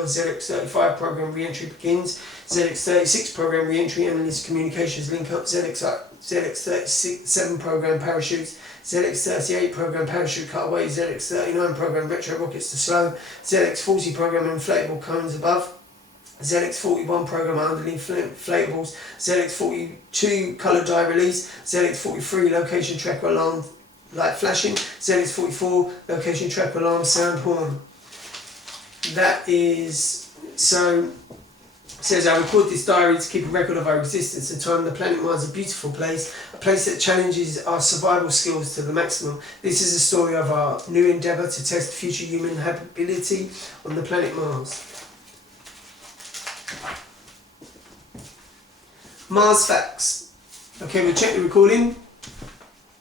ZX35 program re-entry begins. ZX36 program re-entry analyst communications link up. ZX37 program parachutes. ZX38 program parachute cutaway. ZX39 program retro rockets to slow. ZX40 program inflatable cones above. ZX41 program underneath inflatables. ZX42 colour dye release. ZX43 location tracker alarm light flashing. ZX44 location tracker alarm sound horn. That is, so it says, I record this diary to keep a record of our existence and time. The planet Mars is a beautiful place, a place that challenges our survival skills to the maximum. This is the story of our new endeavour to test future human habitability on the planet Mars. Mars facts. Okay, we'll check the recording.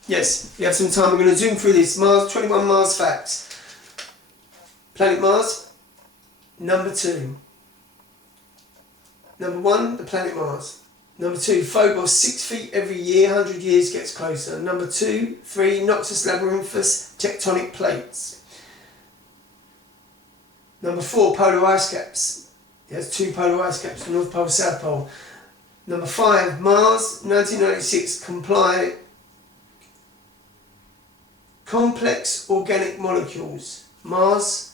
Yes, we have some time. We're going to zoom through this. 21 Mars facts. Planet Mars. Number 2. Number 1, the planet Mars. Number 2, Phobos, 6 feet every year, 100 years gets closer. Number 2, 3, Noxus Labyrinthus, tectonic plates. Number 4, polar ice caps. It has 2 polar ice caps, North Pole, South Pole. Number 5, Mars, 1996, complex organic molecules. Mars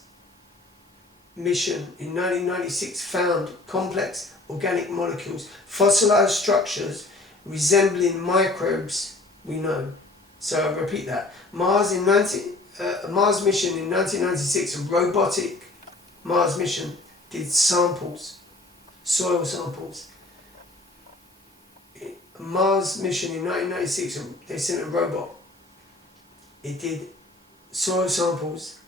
mission in 1996 found complex organic molecules, fossilized structures resembling microbes we know. So I'll repeat that. Mars mission in 1996, a robotic Mars mission, did samples, soil samples. A Mars mission in 1996, they sent a robot. It did soil samples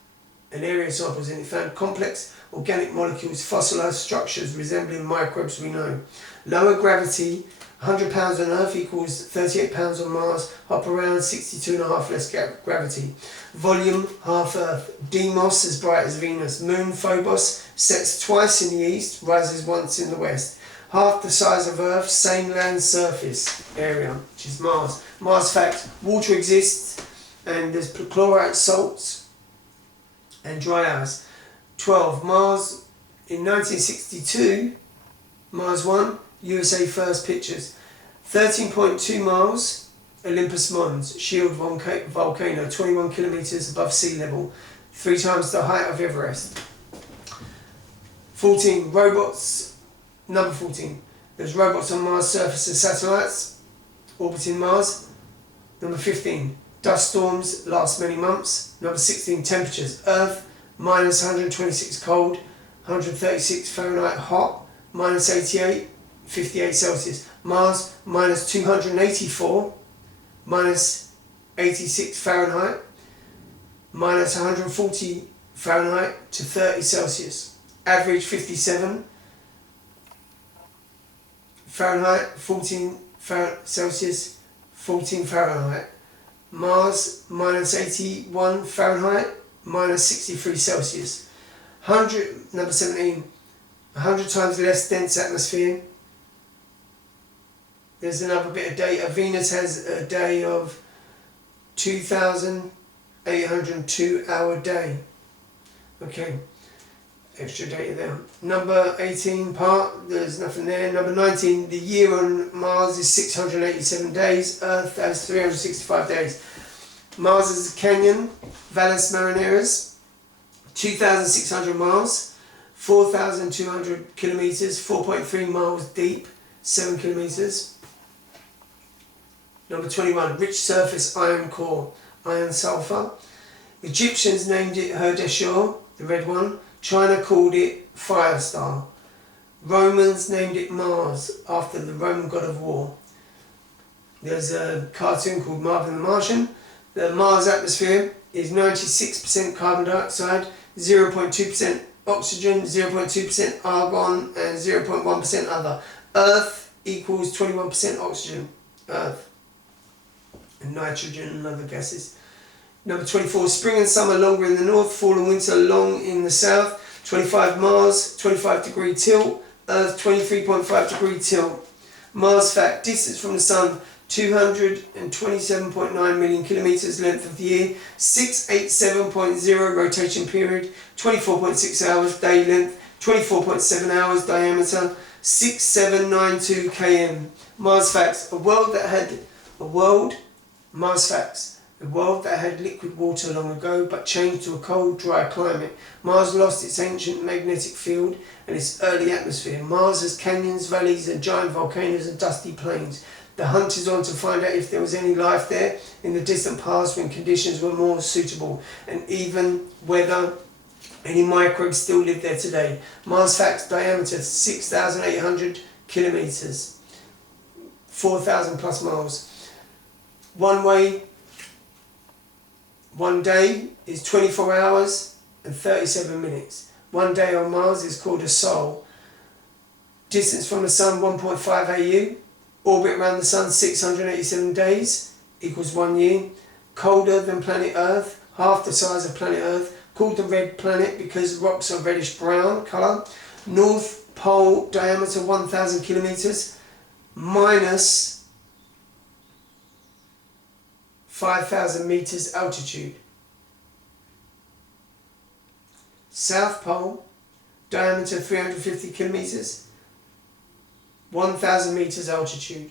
and area samples, and it found complex organic molecules, fossilized structures resembling microbes we know. Lower gravity, 100 pounds on Earth equals 38 pounds on Mars. Hop around, 62.5 less gravity. Volume, half Earth. Deimos, as bright as Venus. Moon, Phobos, sets twice in the east, rises once in the west. Half the size of Earth, same land surface area, which is Mars. Mars fact, water exists, and there's chlorite salts and dry ice. 12. Mars in 1962, Mars 1, USA first pictures. 13.2 miles, Olympus Mons, shield volcano, 21 kilometers above sea level, 3 times the height of Everest. 14. Robots, number 14. There's robots on Mars surface and satellites orbiting Mars. Number 15. Dust storms last many months. Number 16. Temperatures. Earth, minus 126 cold, 136 Fahrenheit hot, minus 88, 58 Celsius. Mars, minus 284, minus 86 Fahrenheit, minus 140 Fahrenheit to 30 Celsius. Average 57 Fahrenheit, 14 Celsius, 14 Fahrenheit. Mars, minus 81 Fahrenheit, minus 63 Celsius. Number 17, 100 times less dense atmosphere. There's another bit of data. Venus has a day of 2,802 hour day. Okay, extra data there. Number 18, there's nothing there. Number 19, the year on Mars is 687 days. Earth has 365 days. Mars is a canyon, Valles Marineris, 2,600 miles, 4,200 kilometers, 4.3 miles deep, 7 kilometers. Number 21, rich surface iron core, iron sulfur. Egyptians named it Herdeshor, the red one. China called it Firestar. Romans named it Mars, after the Roman god of war. There's a cartoon called Marvin the Martian. The Mars atmosphere is 96% carbon dioxide, 0.2% oxygen, 0.2% argon, and 0.1% other. Earth equals 21% oxygen, Earth, and nitrogen and other gases. Number 24, spring and summer longer in the north, fall and winter long in the south. 25, Mars, 25 degree tilt, Earth 23.5 degree tilt. Mars fact, distance from the Sun, 227.9 million kilometers, length of the year, 687.0 rotation period, 24.6 hours, day length, 24.7 hours diameter, 6792 km. Mars facts: Mars facts. A world that had liquid water long ago but changed to a cold, dry climate. Mars lost its ancient magnetic field and its early atmosphere. Mars has canyons, valleys and giant volcanoes and dusty plains. The hunt is on to find out if there was any life there in the distant past when conditions were more suitable, and even whether any microbes still live there today. Mars facts: diameter 6,800 kilometers, 4,000 plus miles. One day is 24 hours and 37 minutes. One day on Mars is called a sol. Distance from the Sun 1.5 AU. Orbit around the Sun 687 days equals 1 year. Colder than planet Earth, half the size of planet Earth. Called the red planet because rocks are reddish brown colour. North Pole diameter 1,000 kilometers minus 5,000 meters altitude. South Pole diameter 350 kilometers, 1,000 meters altitude.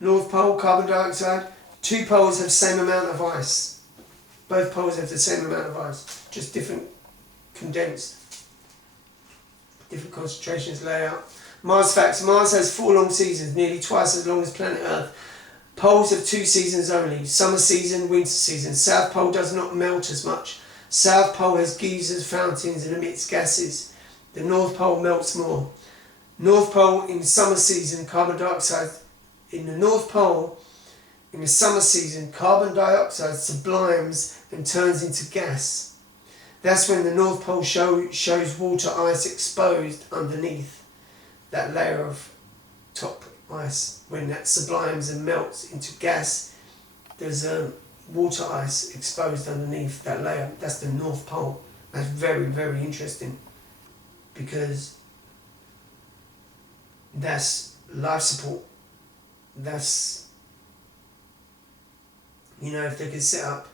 North Pole carbon dioxide. Two poles have the same amount of ice. Both poles have the same amount of ice, just different condensed, different concentrations layout. Mars facts: Mars has 4 long seasons, nearly twice as long as planet Earth. Poles have 2 seasons only, summer season, winter season. South Pole does not melt as much. South Pole has geysers, fountains and emits gases. The North Pole melts more. North Pole in summer season, carbon dioxide. In the North Pole, in the summer season, carbon dioxide sublimes and turns into gas. That's when the North Pole shows water ice exposed underneath that layer of top ice. When that sublimes and melts into gas, there's a water ice exposed underneath that layer. That's the North Pole. That's very, very interesting, because that's life support. That's, if they could set up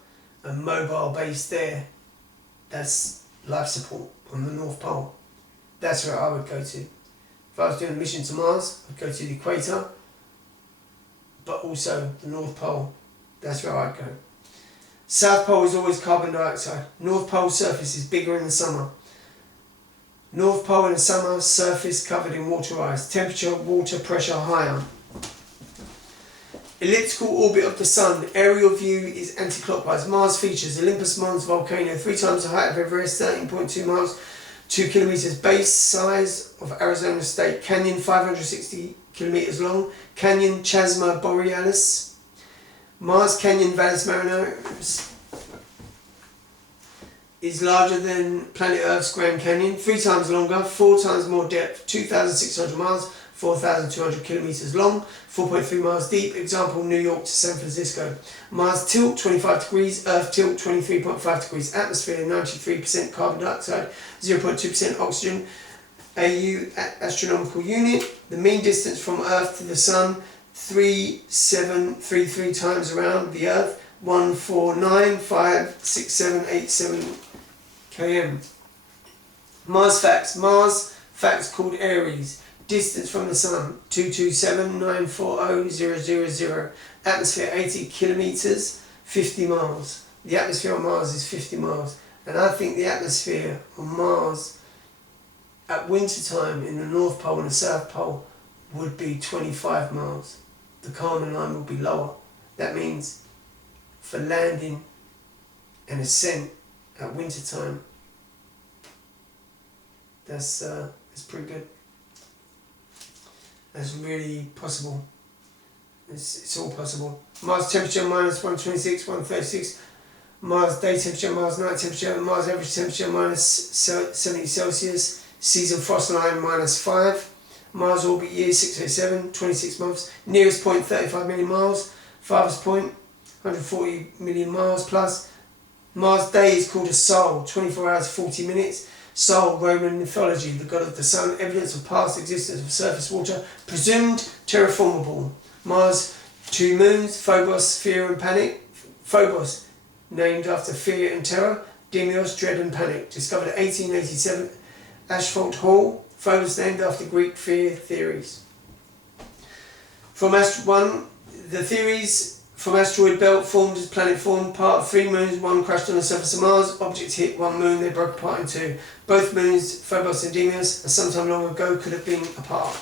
a mobile base there, that's life support on the North Pole. That's where I would go to. If I was doing a mission to Mars, I'd go to the equator, but also the North Pole. That's where I'd go. South Pole is always carbon dioxide. North Pole surface is bigger in the summer. North Pole in the summer, surface covered in water ice. Temperature, water pressure higher. Elliptical orbit of the Sun. Aerial view is anti-clockwise. Mars features Olympus Mons volcano, 3 times the height of Everest, 13.2 miles, 2 kilometers. Base size of Arizona State. Canyon 560 kilometers long. Canyon Chasma Borealis. Mars Canyon Valles Marineris is larger than planet Earth's Grand Canyon, 3 times longer, 4 times more depth, 2,600 miles, 4,200 kilometers long, 4.3 miles deep. Example: New York to San Francisco. Mars tilt 25 degrees, Earth tilt 23.5 degrees. Atmosphere 93% carbon dioxide, 0.2% oxygen. AU astronomical unit. The mean distance from Earth to the Sun 3733 times around the Earth, 149,56787 km. Mars facts. Mars facts called Aries. Distance from the Sun 227,940,000. Atmosphere 80 kilometers, 50 miles. The atmosphere on Mars is 50 miles, and I think the atmosphere on Mars at winter time in the North Pole and the South Pole would be 25 miles. The Kármán line will be lower. That means for landing and ascent at winter time, that's pretty good. That's really possible. It's all possible. Mars temperature minus 126, 136. Mars day temperature, Mars night temperature, Mars average temperature minus 70 Celsius. Season frost line minus 5. Mars orbit year 687, 26 months. Nearest point 35 million miles. Farthest point 140 million miles plus. Mars day is called a sol, 24 hours 40 minutes. Sol, Roman mythology, the god of the sun, evidence of past existence of surface water, presumed terraformable. Mars, 2 moons, Phobos, fear and panic. Phobos, named after fear and terror. Deimos, dread and panic. Discovered in 1887. Asphalt Hall, Phobos named after Greek theories. From the theories from asteroid belt formed as planet formed, part of 3 moons, one crashed on the surface of Mars, objects hit one moon, they broke apart in 2. Both moons, Phobos and Deimos, sometime long ago could have been apart.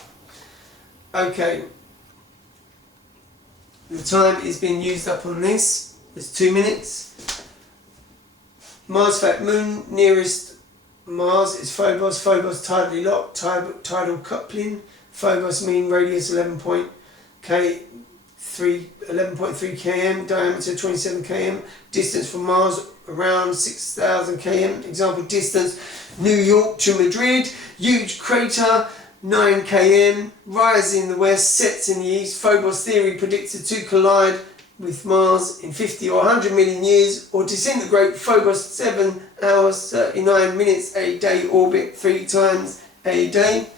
Okay, the time is being used up on this, it's 2 minutes. Mars fact, moon nearest Mars is Phobos, Phobos tidally locked, tidal coupling, Phobos mean radius 11.3 km, diameter 27 km, distance from Mars around 6,000 km, example distance New York to Madrid, huge crater 9 km, rise in the west, sets in the east, Phobos theory predicted to collide with Mars in 50 or 100 million years or disintegrate Phobos 7 hours 39 minutes a day orbit 3 times a day.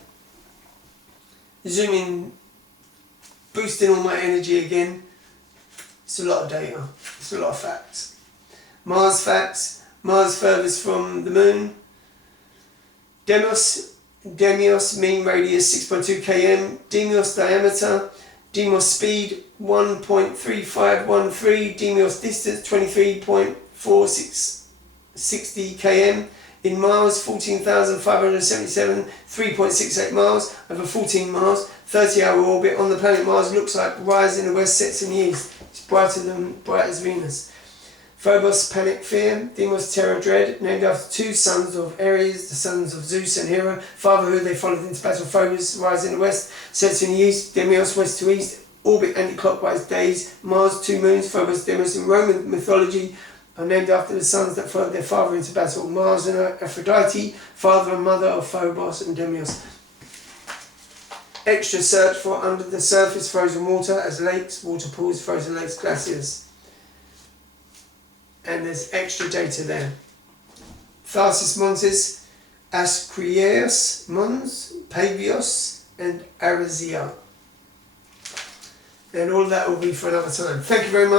Zooming, boosting all my energy again. It's a lot of data, it's a lot of facts. Mars facts, Mars furthest from the moon. Deimos mean radius 6.2 km, Deimos diameter, Deimos speed 1.3513, Deimos distance 23.460 km. In Mars 14,577, 3.68 miles over 14 miles, 30-hour orbit on the planet Mars looks like rise in the west, sets in the east. It's bright as Venus. Phobos panic fear, Deimos terror dread, named after 2 sons of Ares, the sons of Zeus and Hera, fatherhood they followed into battle. Phobos rise in the west, sets in the east, Deimos west to east, orbit anti-clockwise days. Mars 2 moons, Phobos, Deimos in Roman mythology are named after the sons that followed their father into battle. Mars and Aphrodite, father and mother of Phobos and Deimos. Extra search for under the surface frozen water as lakes, water pools, frozen lakes, glaciers. And there's extra data there. Tharsis Montes, Ascrieus Mons, Pavios, and Arizia. And all of that will be for another time. Thank you very much.